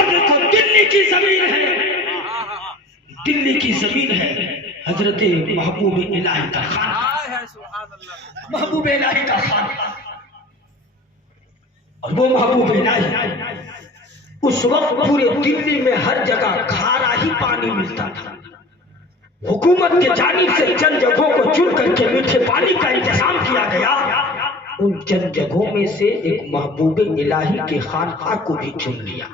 اور دیکھو دلی کی زمین ہے، دلی کی زمین ہے حضرت محبوب الہی کا خانہ، محبوب الہی کا خانہ. اور وہ محبوب الہی اس وقت پورے دلی میں ہر جگہ کھارا ہی پانی ملتا تھا. حکومت کے جانب سے چند جگہوں کو چن کر کے میٹھے پانی کا انتظام کیا گیا. ان چند جگہوں میں سے ایک محبوب الہی کے خانقاہ کو بھی چن لیا.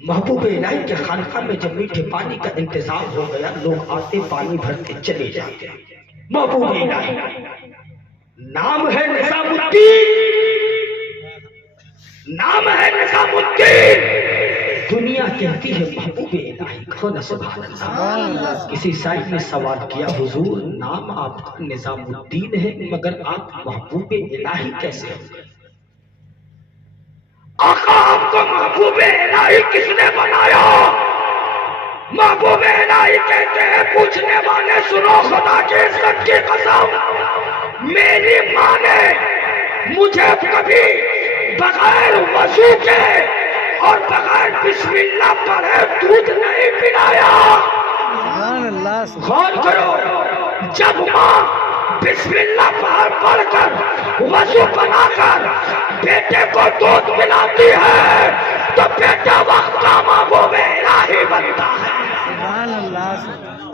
محبوب الہی کے خانقاہ میں جب میٹھے پانی کا انتظام ہو گیا، لوگ آتے پانی بھرتے چلے جاتے. محبوب الہی نام ہے نظام الدین، نام ہے نظام الدین. دنیا کہتی ہے محبوب الہی کو. سبحان اللہ. کسی سائل نے سوال کیا، حضور نام آپ کا نظام الدین ہے مگر آپ محبوب الہی کیسے ہو گئے؟ آقا آپ کو محبوب الہی کس نے بنایا؟ محبوب الہی کہتے ہیں پوچھنے والے سنو خدا کے عزت کی قسم، میری ماں نے مجھے کبھی بغیر وضو کے اور بغیر بسم اللہ پڑھے دودھ نہیں پلایا. غور کرو، جب ماں بسم اللہ پڑھ کر وضو بنا کر بیٹے کو دودھ پلاتی ہے تو بیٹا وقت کا محبوب الہی بنتا ہے.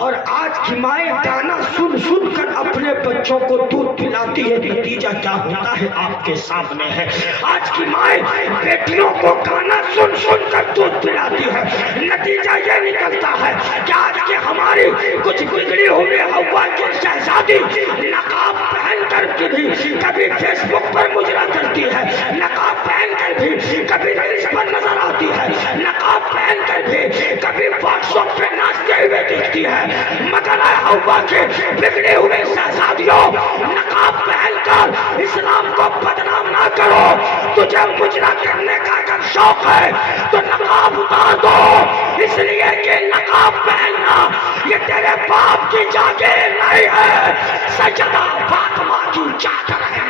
اور آج کی مائیں گانا سن سن کر اپنے بچوں کو دودھ پلاتی ہے، نتیجہ کیا ہوتا ہے آپ کے سامنے ہے. آج کی مائیں بیٹیوں کو گانا سن سن کر دودھ پلاتی ہے، نتیجہ یہ نکلتا ہے کہ آج کے ہماری کچھ بگڑی ہوئی ہوا کی شہزادی نقاب پہن کر کے بھی کبھی فیس بک پر مجرا کرتی ہے، نقاب پہن کر بھی کبھی ریلز پر نظر آتی ہے، نقاب پہن کر بھی کبھی واٹس ایپ پہ ناچتے ہوئے دکھتی ہے. مگر اے ہوا کے بگڑے ہوئے شہزادیوں، نقاب پہن کر اسلام کو بدنام نہ کرو. تجھے مجرا کرنے کا اگر شوق ہے تو نقاب اتار دو، اس لیے کہ نقاب پہننا یہ تیرے باپ کی جاگیر نہیں ہے، سیدہ فاطمہ کی چادر ہے.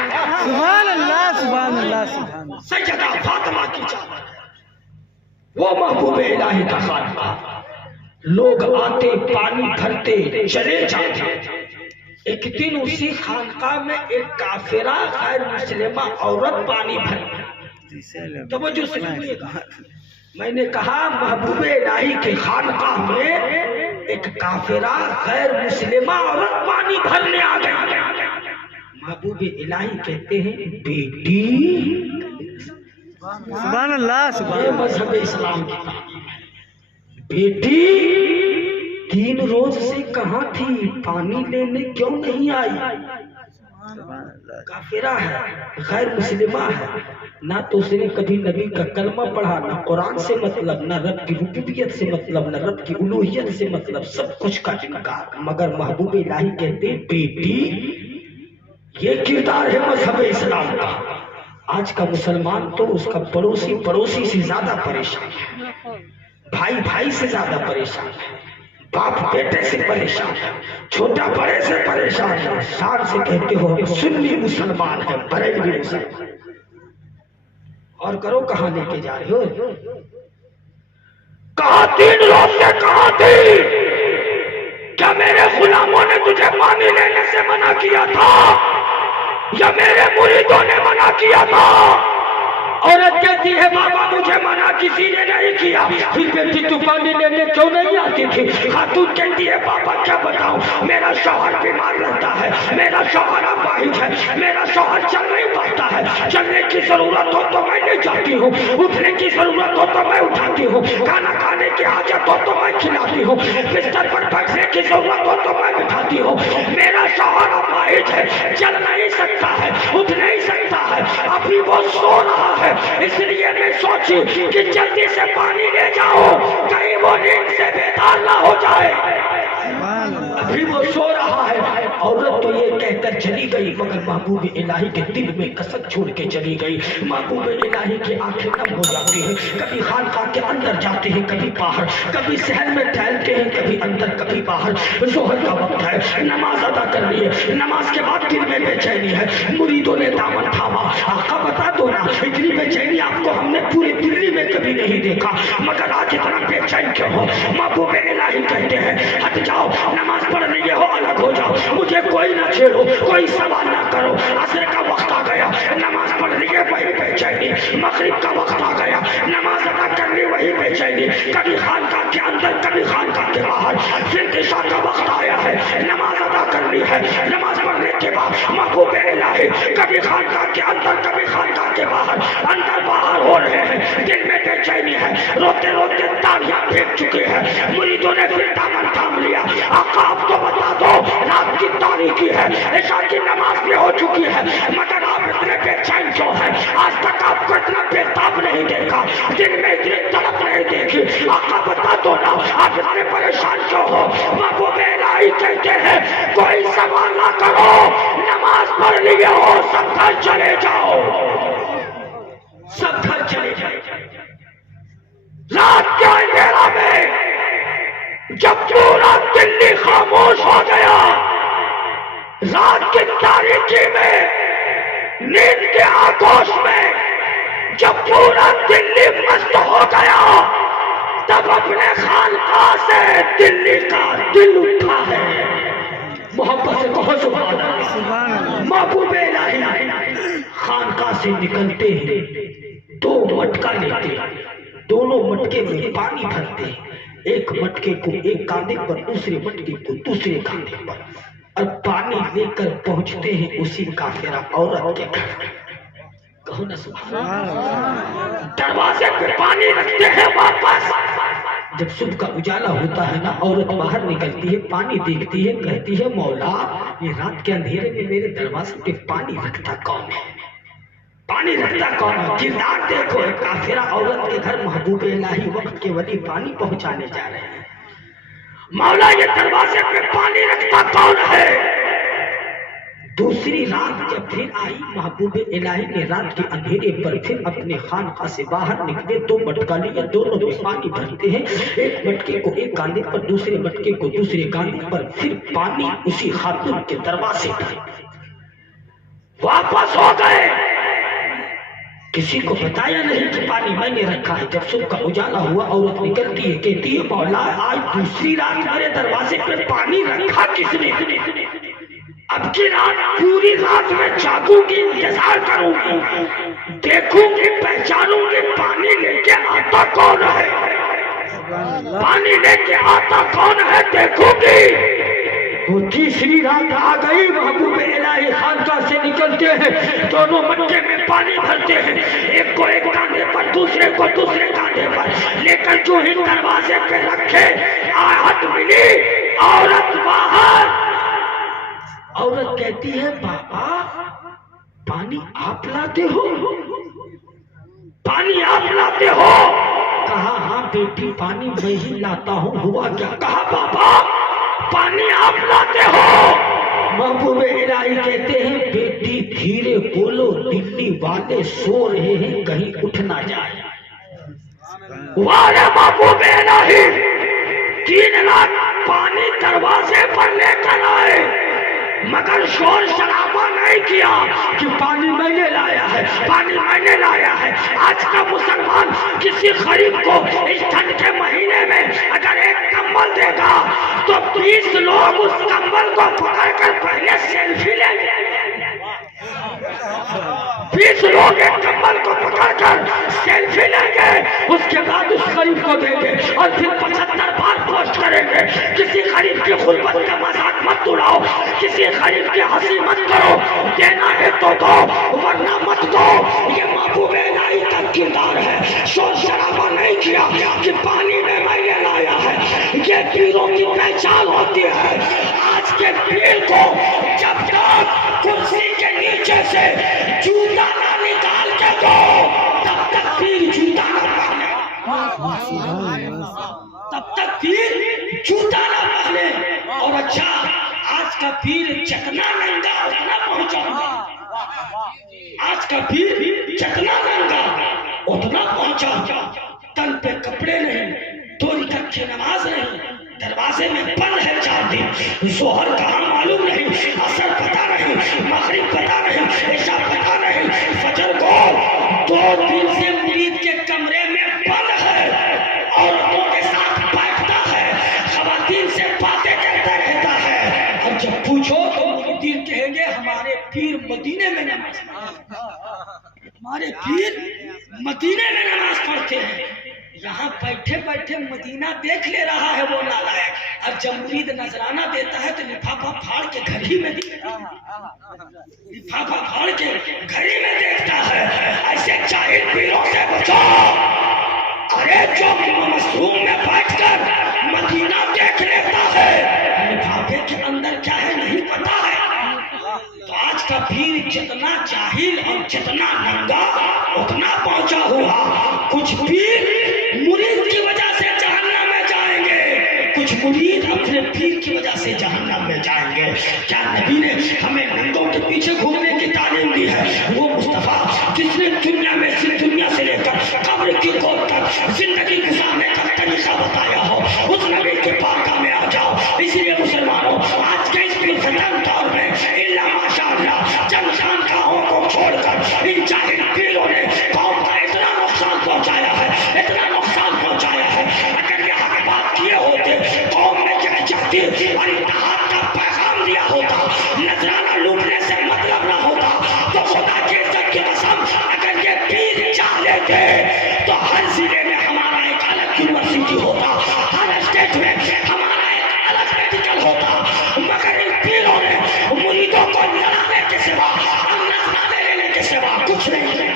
سبحان اللہ سبحان اللہ سبحان اللہ. سیدہ فاطمہ کی چادر ہے. وہ محبوب الہی کا خانقاہ. لوگ آتے پانی بھرتے چلے جاتے. ایک دن اسی خانقاہ میں ایک کافرہ غیر مسلمہ عورت پانی بھر. توجہ سے سنیے گا، میں نے کہا محبوب الہی کے خانقاہ میں ایک کافرہ غیر مسلمہ عورت پانی بھرنے آ گئی. محبوب الہی کہتے ہیں بیٹی، سبحان اللہ سبحان یہ اللہ. مذہب اسلام کی بیٹی 3 روز سے کہاں تھی، پانی لینے کیوں نہیں آئی؟ کافرہ ہے، غیر مسلمہ ہے، نہ تو اس نے کبھی نبی کا کلمہ پڑھا، نہ قرآن سے مطلب، نہ رب کی ربوبیت سے مطلب، نہ رب کی الوہیت سے مطلب، سب کچھ کا انکار. مگر محبوب الہی کہتے ہیں بیٹی، یہ کردار ہے مذہب اسلام کا. آج کا مسلمان تو اس کا پڑوسی سے زیادہ پریشان ہے، بھائی بھائی سے زیادہ پریشان ہے، باپ بیٹے سے پریشان ہے، چھوٹا بڑے سے پریشان ہے. شان سے کہتے ہو سنی مسلمان ہے، بریلوی مسلمان. اور کرو کہاں لے کے جا رہے ہو؟ کہاں 3 روز سے کہاں تھی؟ کیا میرے غلاموں نے تجھے پانی لینے سے منع کیا تھا یا میرے مریدوں نے منع کیا تھا؟ عورت کہتی ہے بابا مجھے منع کسی نے نہیں کیا. پھر بیٹی تو پانی لینے کیوں نہیں آتی تھی؟ خاتون کہتی ہے بابا کیا بتاؤں، میرا شوہر بیمار رہتا ہے، میرا شوہر اپاہج ہے، میرا شوہر چل نہیں پاتا ہے، چلنے کی ضرورت ہو تو میں لے جاتی ہوں، اٹھنے کی ضرورت ہو تو میں اٹھاتی ہوں، کھانا کھانے کی حاجت ہو تو میں کھلاتی ہوں، بستر پر بیٹھنے کی ضرورت ہو تو میں بٹھاتی ہوں. میرا شوہر اپاہج ہے، چل نہیں سکتا ہے، اٹھ نہیں سکتا ہے، ابھی وہ سو رہا ہے، اس لیے میں سوچی کہ جلدی سے پانی لے جاؤ کہیں وہ نیند سے بیدار نہ ہو جائے. ابھی وہ سو رہا ہے. عورت تو یہ کہہ کر چلی گئی مگر محبوب الہی کے دل میں کسک چھوڑ کے چلی گئی. محبوب الہی کی آنکھیں نم ہو جاتی ہیں، کبھی خانقاہ کے اندر جاتے ہیں کبھی باہر، کبھی صحن میں ٹہلتے ہیں کبھی اندر کبھی باہر. ظہر کا وقت ہے، نماز ادا کر لیے، نماز کے بعد دل میں بے چینی ہے. مریدوں نے دامن تھاما، آقا بتا دو نا اتنی بے چینی آپ کو ہم نے پوری دلی میں کبھی نہیں دیکھا مگر آج اتنا بے چین کیوں ہو؟ محبوب الہی کہتے ہیں ہٹ جاؤ، نماز پڑھ لیے ہو الگ ہو جاؤ، مجھے کوئی نہ چھیڑو، کوئی سوال نہ کرو، عصر کا وقت آ گیا نماز پڑھ لیے وہی بے چینی، مغرب کا وقت آ گیا نماز ادا کر لی وہی بے چینی، کبھی خانقاہ کے اندر کبھی خانقاہ کے باہر، پھر عشاء کا وقت آیا ہے نماز ادا کرنی ہے، نماز پڑھنے کے بعد محبوب الہی کبھی خانقاہ کے اندر کبھی خانقاہ کے باہر، اندر باہر ہو رہے ہیں، دل میں بے چینی ہے، روتے روتے تالیاں پھینک چکے ہیں، مریدوں نے پھر دامن تھام لیا، آقا آپ تو بتا دو رات کی تاریکی ہے، عشاء کی نماز بھی ہو چکی ہے، مگر آپ اتنے بے چین کیوں ہیں؟ آج تک آپ کو اتنا بے تاب نہیں دیکھا، دل میں اتنی طلب نہیں دیکھی، آقا بتا دو نا آپ اتنے پریشان کیوں ہو؟ محبوب الہی کہتے ہیں کوئی سوال نہ کرو، نماز پڑھ لیے ہو سب گھر چلے جاؤ، سب گھر چلے جائے۔ رات کے اندھیرا میں جب پورا دلی خاموش ہو گیا، رات کی تاریکی میں نیند کے آغوش میں جب پورا دلی مست ہو گیا، تب اپنے خانقاہ سے دلی کا دل اٹھا ہے۔ محبت سے کہو سبحان اللہ۔ سبحان اللہ۔ محبوب الہی خانقاہ سے نکلتے ہیں، دو مٹکا لیتے، دونوں مٹکے میں پانی بھرتے، ایک مٹکے کو ایک کاندھے پر دوسرے مٹکے کو دوسرے کاندھے پر، اور پانی لے کر پہنچتے ہیں اسی کافرہ عورت کے گھر۔ کہو نا سبحان اللہ۔ دروازے پہ پانی رکھتے ہیں واپس، جب صبح کا اجالا ہوتا ہے نا عورت باہر نکلتی ہے، پانی دیکھتی ہے، کہتی ہے مولا یہ رات کے اندھیرے میں میرے دروازے پہ پانی رکھتا کون ہے؟ پانی رکھتا کون ہے؟ کردار دیکھو، ایک کافرہ عورت کے گھر محبوب الہی وقت کے ولی پانی پہنچانے جا رہے ہیں، مولا یہ دروازے پہ پانی رکھتا کون ہے؟ دوسری رات جب پھر آئی محبوب الہی نے رات کے اندھیرے پر پھر اپنے خانقاہ سے باہر نکلے، دو مٹکا لیا، دونوں میں پانی بھرتے ہیں، ایک مٹکے کو ایک کاندھے پر دوسرے مٹکے کو دوسرے کاندھے پر، پھر پانی اسی خاتون کے دروازے پر واپس ہو گئے۔ کسی کو بتایا نہیں کہ پانی میں نے رکھا ہے۔ جب صبح کا اجالا ہوا عورت نکلتی ہے، کہتی ہے مولا آج دوسری رات میرے دروازے پہ پانی رکھا کس نے؟ اب کی رات پوری رات میں جاگوں گی، انتظار کروں گی، دیکھوں گی، پہچانوں گی پانی لے کے آتا کون ہے، پانی لے کے آتا کون ہے دیکھوں گی۔ وہ تیسری رات آ گئی، محبوب الہی خانقاہ سے نکلتے ہیں، دونوں مٹکے میں پانی بھرتے ہیں، ایک کو ایک کاندھے پر دوسرے کو دوسرے کاندھے پر، لے کر جو ہی دروازے پہ رکھے آہٹ ملی، عورت باہر۔ عورت کہتی ہے بابا پانی آپ لاتے ہو؟ پانی آپ لاتے ہو؟ کہا ہاں بیٹی پانی میں ہی لاتا ہوں۔ ہوا کیا؟ کہا بابا پانی آپ لاتے ہو؟ محبوب الہی کہتے ہیں بیٹی دھیرے بولو، دلی والے سو رہے ہیں کہیں اٹھ نہ جائے۔ واہ محبوب الہی 3 لاکھ پانی دروازے پر لے کر آئے، مگر شور شرابہ نہیں کیا کہ پانی میں نے لایا ہے، پانی میں نے لایا ہے۔ آج کا مسلمان کسی غریب کو اس ٹھنڈ کے مہینے میں اگر ایک کمبل دے گا تو 20 لوگ اس کمبل کو پکڑ کر پہلے سیلفی لیں گے۔ 20 لوگ ایک کمبل کو پکڑ کر سیلفی لیں گے، اس کے بعد اس غریب کو دیں گے اور پھر 75 بار پوسٹ کریں گے۔ کسی غریب کی غربت کا مذاق مت اڑاؤ، کسی غریب کی ہنسی مت کرو، دینا ہے تو دو ورنہ مت دو۔ یہ محبوب الہی کا کردار ہے۔ شور شرابہ نہیں کیا کہ پانی میں نے لایا ہے، یہ پیروں کی پہچان ہوتی ہے۔ آج کے پیر کو جب تک کرسی کے نیچے سے جوتا نہ نکال کے دو تب تک پیر جوتا نہ پہنے، تب تک پیر جوتا نہ پہنے۔ اور اچھا آج کا پیر جتنا ننگا اتنا پہنچاؤں گا، آج کا پیر جتنا ننگا اتنا پہنچاؤں گا، تن پہ کپڑے نہیں، 2 رکعت کی نماز نہیں، دروازے میں بند ہے 4 دن، ظہر کہاں معلوم نہیں، عصر پتہ نہیں، مغرب پتہ نہیں، عشاء پتہ نہیں، فجر کو 2 دن سے مرید کے کمرے میں بند ہمارے پیر مدینے میں نماز پڑھتے ہیں، یہاں بیٹھے بیٹھے مدینہ دیکھ لے رہا ہے وہ نالائق، اور جب مرید نذرانہ دیتا ہے تو لفافہ پھاڑ کے گھر ہی میں لفافہ پھاڑ کے گھر ہی میں دیکھتا ہے۔ ایسے جاہل پیروں سے بچو۔ ارے جو مصروم میں بیٹھ کر مدینہ دیکھ لیتا ہے، لفافے کے اندر کیا ہے نہیں پتا ہے۔ تو آج کا پیر جتنا جاہل اور جتنا ننگا اتنا پہنچا ہوا۔ کچھ پیر مرید کی وجہ سے جہنم میں جائیں گے، کچھ مرید اپنے پیر کی وجہ سے جہنم میں جائیں گے۔ کیا نبی نے ہمیں ننگوں کے پیچھے گھومنے کی تعلیم دی ہے؟ وہ مصطفیٰ جس نے دنیا سے لے کر قبر کی گود تک زندگی گزارنے کا طریقہ بتایا ہو، اس نبی کے پاک میں آ جاؤ۔ اسی لیے مسلمانوں آج کے اس فتن دور میں اللہ ماشاءاللہ جنشان گاہوں کو چھوڑ کر ان جاہل پیروں نے قوم کا اتنا نقصان پہنچایا ہے، اتنا نقصان پہنچایا ہے۔ اگر یہ حق بات کیے ہوتے، قوم میں یکجہتی اور اتحاد کا پیغام دیا ہوتا، نذرانہ لوٹنے سے مطلب نہ ہوتا، تو خدا کی عزت کی قسم اگر یہ پیر چاہ لیتے تو ہر ضلع میں ہمارا ایک الگ یونیورسٹی ہوتا، ہر اسٹیٹ میں ہمارا ایک الگ میڈیکل ہوتا۔ مگر ان پیروں نے مریدوں کو لڑانے کے سوا اور نذرانے لینے کے سوا کچھ نہیں کیا،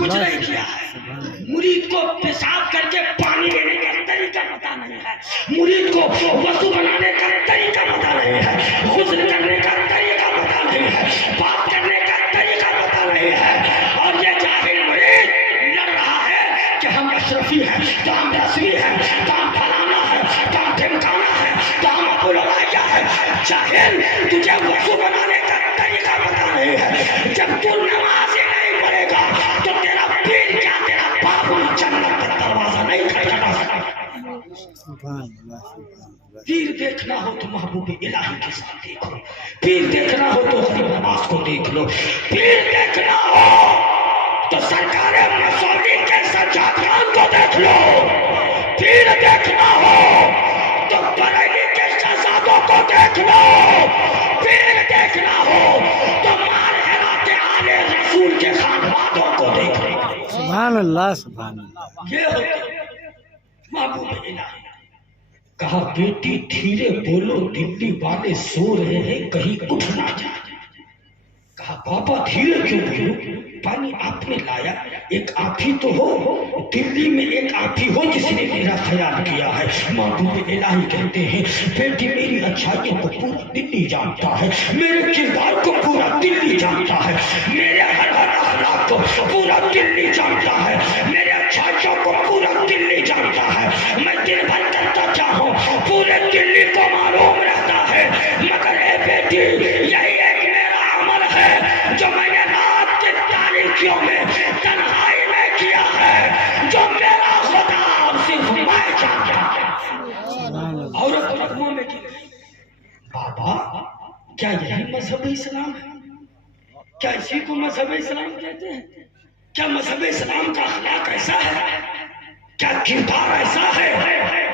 کچھ نہیں کیا ہے۔ مرید کو پیشاب کر کے پانی لینے کا طریقہ پتا نہیں ہے، مرید کو وضو بنانے کا طریقہ پتا نہیں ہے، غسل کرنے کا طریقہ پتا نہیں ہے، بات کرنے کا طریقہ پتا نہیں ہے، اور یہ جاہل مرید لڑ رہا ہے کہ ہم اشرفی ہیں، تو ہم رسمی ہیں، تو ہم فلانا ہے، تو ہم ڈھمکانا ہے، تو ہم ابوالعالیہ ہے۔ جاہل تجھے وضو بنانے کا طریقہ پتا نہیں ہے، جب تو نماز ہی نہیں پڑھے گا تو تیرا پیر کیا تیرا باپ جنت کا دروازہ نہیں کھٹکھٹا سکتا۔ پیر دیکھنا ہو تو محبوب الہی کے ساتھ دیکھو، پیر دیکھنا ہو تو غریب نواز کو دیکھ لو، پیر دیکھنا ہو تو سرکار مسعودی کے سجاد خان کو دیکھ لو، پیر دیکھنا ہو تو بریلی کے شہزادوں کو دیکھ لو، پیر دیکھنا ہو تو مارحرا کے آل رسول کے خانوادوں کو دیکھ لو۔ سبحان اللہ سبحان اللہ۔ یہ ہوتے محبوب الہی۔ کہا بیٹی دھیرے بولو دلی والے سو رہے ہیں کہیں اٹھ نہ جائے۔ کہا بابا دھیرے کیوں بولو، پانی آپ نے لایا، ایک آپ ہی تو ہو، دلی میں ایک آپ ہی ہو جس نے میرا خیال کیا ہے۔ محبوب الہی کہتے ہیں بیٹی میری اچھائیوں کو پورا دلی جانتا ہے، میرے کردار کو پورا دلی جانتا ہے، میرے ہر اخلاق کو پورا دلی جانتا ہے، میرے اچھائیوں کو پورا دلی جانتا ہے۔ میں دن بھر کرتا چاہوں پورے دلی کو معلوم رہتا ہے، مگر اے بیٹی یہی ایک میرا عمل ہے جو میں نے رات کی تاریکیوں میں تنہائی میں کیا ہے، جو میرا خدا صرف میں جانتا ہوں۔ عورت رقموں میں کی بابا کیا یہی مذہب اسلام ہے؟ کیا اسی کو مذہب اسلام کہتے ہیں؟ کیا مذہب اسلام کا اخلاق ایسا ہے؟ کیا کردار ایسا ہے؟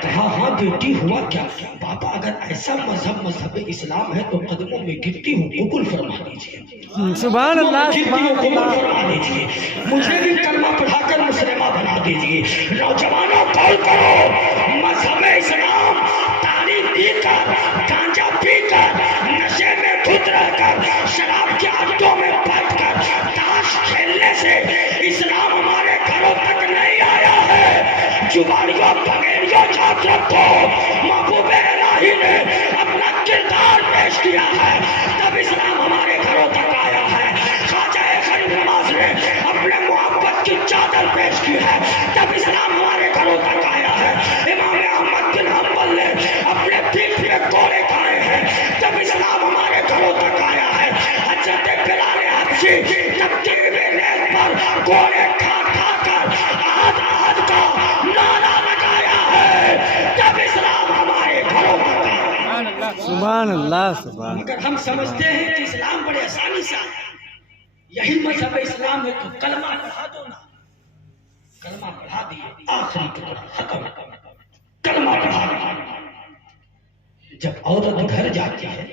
کہا ہاں بیٹی ہوا کیا؟ بابا اگر ایسا مذہب اسلام ہے تو قدموں میں گرتی ہوں قبول فرما دیجیے، سبحان اللہ سبحان قبول اللہ۔ فرما دیجیے، مجھے بھی کلمہ پڑھا کر مسلمہ بنا دیجیے۔ نوجوانوں کال کرو، مذہب اسلام تعلیم پی کر گانجا پی کر نشے میں دھت رہ کر شراب کے عدوں میں بیٹھ کر تاش کھیلنے سے اسلام ہمارے گھروں تک نہیں آیا ہے۔ جوانیوں بغیریوں یاد رکھو، محبوب الہی نے اپنا کردار پیش کیا ہے تب اسلام ہمارے گھروں تک آیا ہے۔ خواجہ غریب نواز نے اپنے محبت کی چادر پیش کی ہے تب اسلام ہمارے گھروں تک آیا ہے۔ امام احمد بن حنبل نے اپنے پیٹ پہ کوڑے کھائے ہیں تب اسلام ہمارے گھروں تک آیا ہے۔ حضرت بلال حبشی تبدیل میں نیت پر کوڑے کھا کھا کر آہد آہد کا نعرہ لگایا ہے تب اسلام ہمارے گھروں تک آیا۔ سبحان اللہ سبحان۔ مگر ہم سمجھتے ہیں کہ اسلام بڑے آسانی سے آیا، یہی مذہب اسلام ہے تو کلمہ پڑھا دو نا، کلمہ پڑھا دیے آخری ٹکڑا ختم، کلمہ پڑھا دیا۔ جب عورت گھر جاتی ہے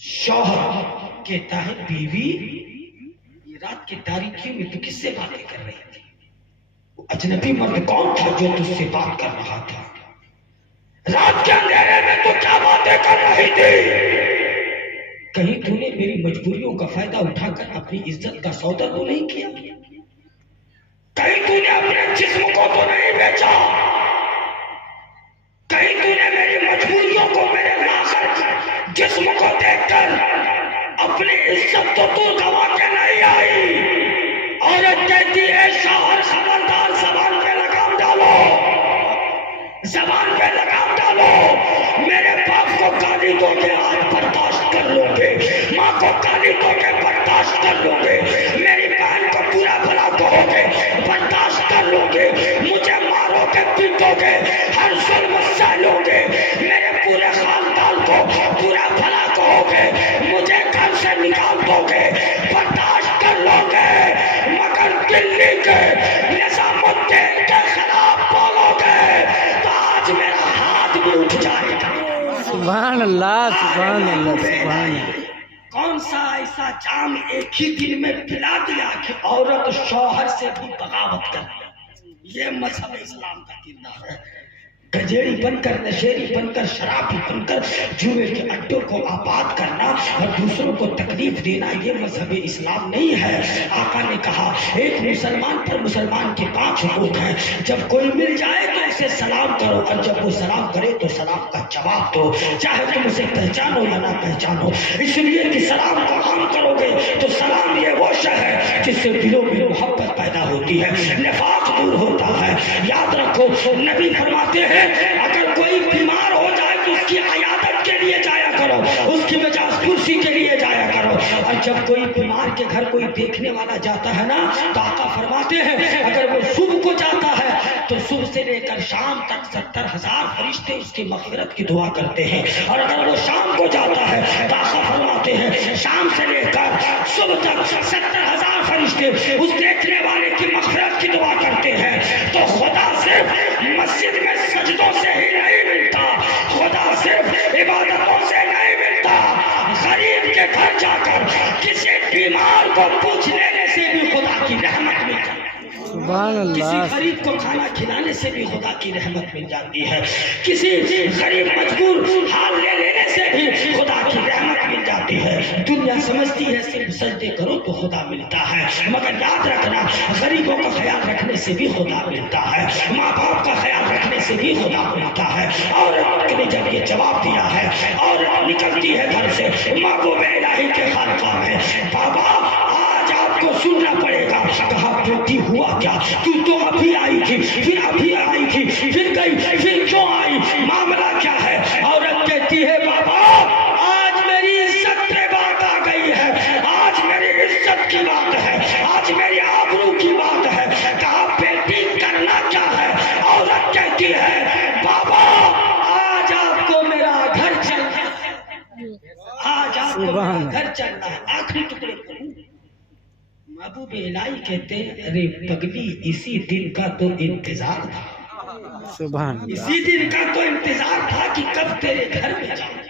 شوہر کہتا ہے بیوی رات کی تاریکیوں میں تو کس سے باتیں کر رہی تھی؟ وہ اجنبی مرد کون تھا جو تجھ سے بات کر رہا تھا؟ رات کے اندھیرے میں تو کیا باتیں کر رہی تھی؟ کہیں تو نے میری مجبوریوں کا فائدہ اٹھا کر اپنی عزت کا سودا تو نہیں کیا؟ کہیں تو نے اپنے جسم کو تو نہیں بیچا؟ کہیں تو نے میری مجبوریوں کو میرے ناخر جسم کو دیکھ کر اپنی عزت تو گوا کے نہیں آئی؟ عورت کہتی ہے شوہر خبردار زبان پہ لگام ڈالو، زبان پہ لگام ڈالو، میرے باپ کو گالی دو گے آج برداشت کر لو گے، ماں کو گالی دو گے برداشت کر لو گے، میری بہن کو برا بھلا کہو گے برداشت کر لو گے، مجھے مارو گے پیٹو گے ہر ظلم سہ لو گے، میرے پورے خاندان کو برا بھلا کہو گے، مجھے گھر سے نکال دو گے برداشت کر لو گے، مگر دلی کے نظام الدین کے خلاف بولو گے تو آج میرا ہاتھ بھی اٹھ جائے گا۔ سبحان اللہ سبحان اللہ سبحان اللہ۔ کون سا ایسا جام ایک ہی دن میں پلا دیا کہ عورت شوہر سے بھی بغاوت کر دیا؟ یہ مذہب اسلام کا کردار ہے۔ گجیڑی بن کر، نشیری بن کر، شرابی بن کر جوئے کے اڈوں کو آباد کرنا اور دوسروں کو تکلیف دینا یہ مذہب اسلام نہیں ہے۔ آقا نے کہا ایک مسلمان پر مسلمان کے 5 حقوق ہیں، جب کوئی مل جائے تو اسے سلام کرو اور جب وہ سلام کرے تو سلام کا جواب دو، چاہے تم اسے پہچانو یا نہ پہچانو، اس لیے کہ سلام کو عام کرو گے تو سلام یہ وہ شے ہے جس سے دلوں میں محبت پیدا ہوتی ہے، نفاق دور ہوتا ہے۔ یاد رکھو نبی فرماتے ہیں اگر کوئی بیمار ہو جائے تو اس کی عیادت کے لیے جایا کرو، اس کی وجہ کرسی کے لیے جایا کرو، اور جب کوئی بیمار کے گھر کوئی دیکھنے والا جاتا ہے نا تو آقا فرماتے ہیں اگر وہ صبح کو جاتا ہے تو صبح سے لے کر شام تک 70,000 فرشتے اس کی مغفرت کی دعا کرتے ہیں، اور اگر وہ شام کو جاتا ہے تو آقا فرماتے ہیں شام سے لے کر صبح تک 70,000 فرشتے اس دیکھنے والے کی مغفرت کی دعا کرتے ہیں۔ تو خدا صرف مسجد میں سجدوں سے ہی نہیں ملتا، خدا صرف عبادتوں سے نہیں ملتا، غریب کے گھر جا کر کسی بیمار کو پوچھ لینے سے بھی خدا کی رحمت مل جاتی ہے، سبحان اللہ۔ کسی غریب کو کھانا کھلانے سے بھی خدا کی رحمت مل جاتی ہے، کسی غریب مجبور حال لے لینے سے بھی خدا کی رحمت مل جاتی ہے۔ دنیا سمجھتی ہے صرف سجدے کرو تو خدا ملتا ہے، مگر یاد رکھنا غریبوں کا خیال رکھنے سے بھی خدا ملتا ہے، ماں باپ کا خیال رکھنے سے بھی خدا ملتا ہے۔ عورت نے جب یہ جواب دیا ہے اور نکلتی ہے گھر سے محبوب الہی کے خانقاہ میں، بابا آج آپ کو سننا پڑے گا۔ کہا بیٹی ہوا کیا؟ تو ابھی آئی تھی، پھر ابھی آئی تھی، پھر گئی، پھر کیوں آئی؟ معاملہ کیا ہے؟ عورت کہتی ہے بابا آج میری عزت پہ بات آ گئی ہے، آج میری عزت کی بات ہے، آج میری آبرو کی بات ہے۔ کہا بیٹی کرنا کیا ہے؟ عورت کہتی ہے بابا آج آپ کو میرا گھر چلنا ہے، آج آپ کو میرا گھر چلنا ہے، آخری ٹکڑے پر۔ محبوب الہی کہتے ہیں ارے پگلی اسی دن کا تو انتظار تھا، سبحان اللہ۔ اسی دن کا تو انتظار تھا کہ کب تیرے گھر میں جاؤں،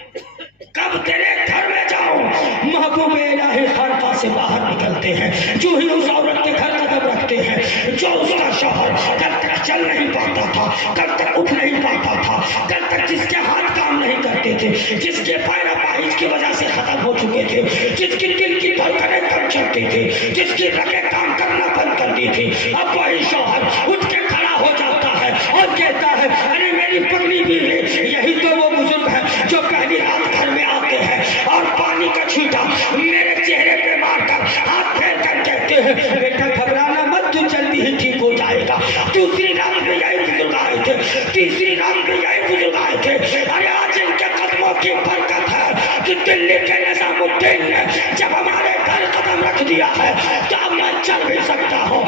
کب تیرے گھر میں جاؤں۔ محبوب الہی خانقاہ سے باہر نکلتے ہیں، جو ہی اس عورت کے گھر قدم رکھتے ہیں، جو اس کا شوہر جب تک چل نہیں پاتا تھا، جب تک اٹھ نہیں پاتا تھا، جب تک جس کے ہاتھ کام نہیں کرتے تھے، جس کے پیر اپاہج کی وجہ سے ختم ہو چکے تھے، جس کی دل کی دھڑکنیں کم چلتی تھی، جس کی رگیں کام کرنا بند کر دی تھی، اب وہی شوہر اٹھ کے کھڑا ہو جاتا ہے اور کہتا ہے ارے میری پگلی بیوی، یہی تو وہ بزرگ ہے جو پہلی رات گھر میں آتے ہیں اور پانی کا چھینٹا میرے چہرے پہ مار کر ہاتھ پھیر کر کہتے ہیں بیٹا گھبرانا مت، تو جلدی ہی ٹھیک ہو جائے گا۔ دوسری رات میں یہی بزرگ آئے تھے، تیسری رات میں یہی بزرگ آئے تھے، ارے آج ان کے قدموں کی برکت ہے کہ دلی کے نظام الدین نے جب ہمارے گھر قدم رکھ دیا ہے تو اب میں چل بھی سکتا ہوں۔